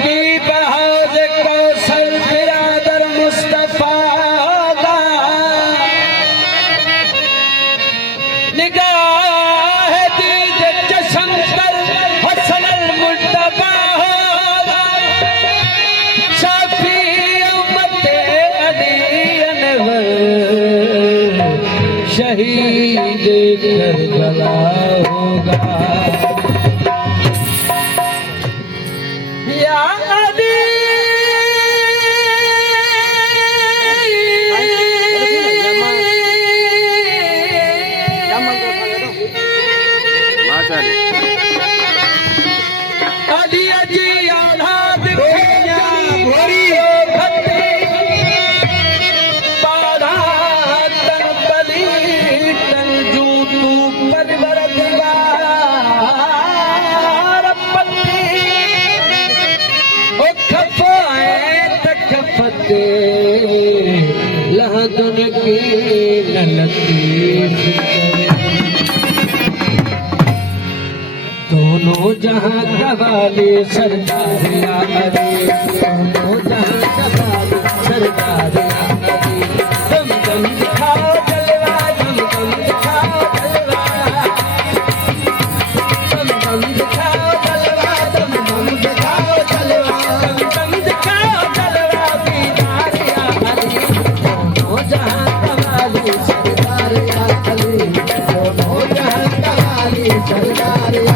की बहाज कौशल बिरादर मुस्तफा दा निगाह दीद चश्म कर हसन अल मुर्तबा शाफी उम्मत अली अनवर शहीद करबला होगा या अली अली जी औलाद खैया भोरी भक्ति पारा तन बली तन जू तू परवर दीवार पत्ती ओ खफाए तखफते लहदन की ललतीफ दोनों जहां कवाले सरदार या अली दोनों जहां कवाले सरदार या अली दम दम दिखाओ जलवा दम दम दिखाओ जलवा दम दम दिखाओ जलवा दम दम दिखाओ जलवा दम दम दिखाओ जलवा दीदार या अली दोनों जहां कवाले सरदार या अली दोनों जहां कवाले सरदार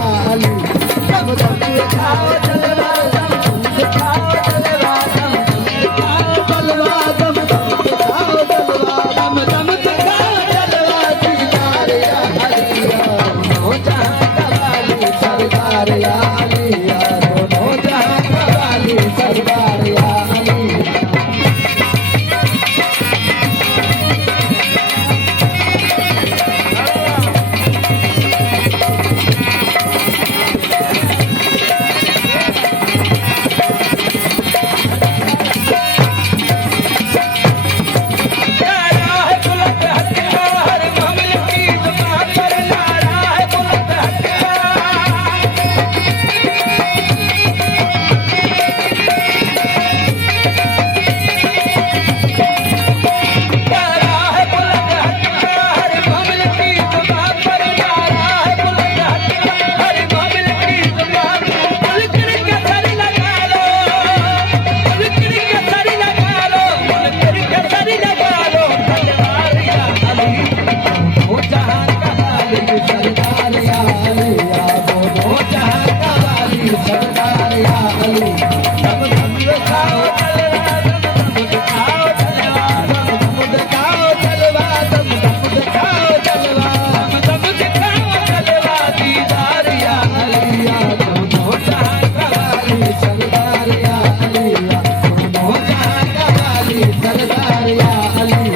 या अली दम दम दिखाओ जलवा दम दम दिखाओ जलवा दम दम दिखाओ जलवा दम दम दिखाओ जलवा दम दम दिखाओ जलवा दीदार या अली दोनों जहां कवाले सरदार या अली दोनों जहां कवाले सरदार या अली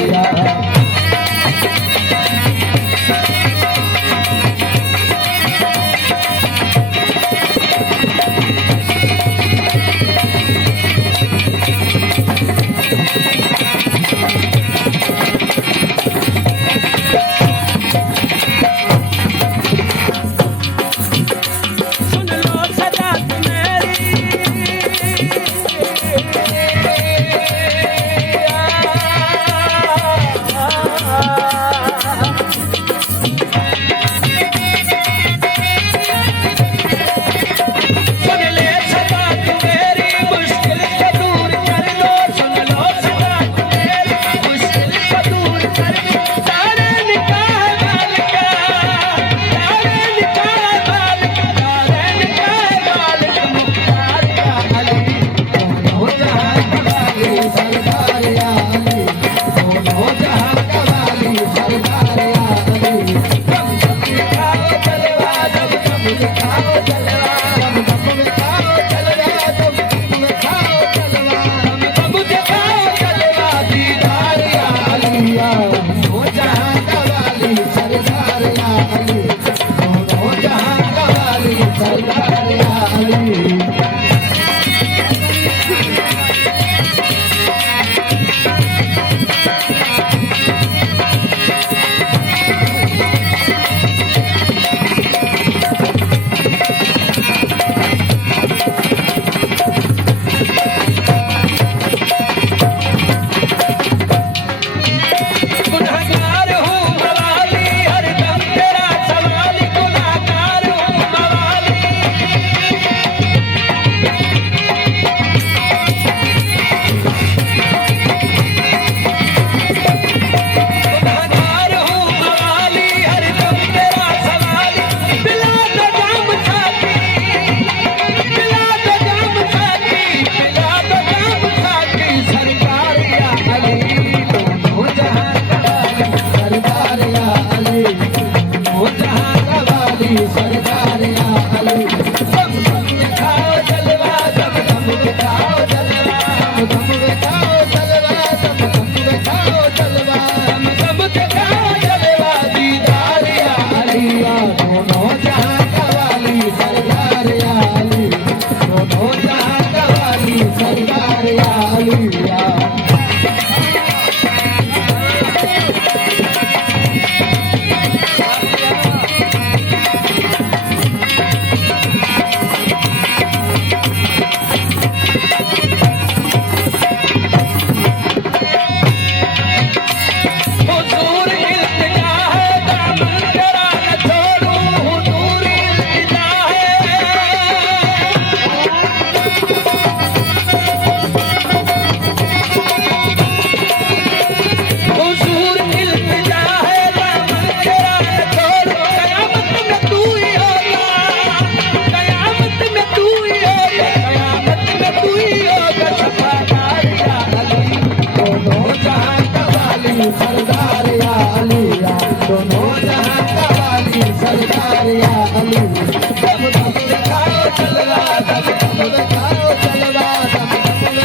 सरदार या अली दम दम दिखाओ जलवा दम दम दिखाओ जलवा दम दम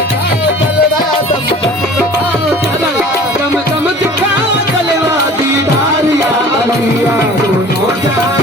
दिखाओ जलवा दम दम दिखाओ जलवा दीदार या अली दोनों जहां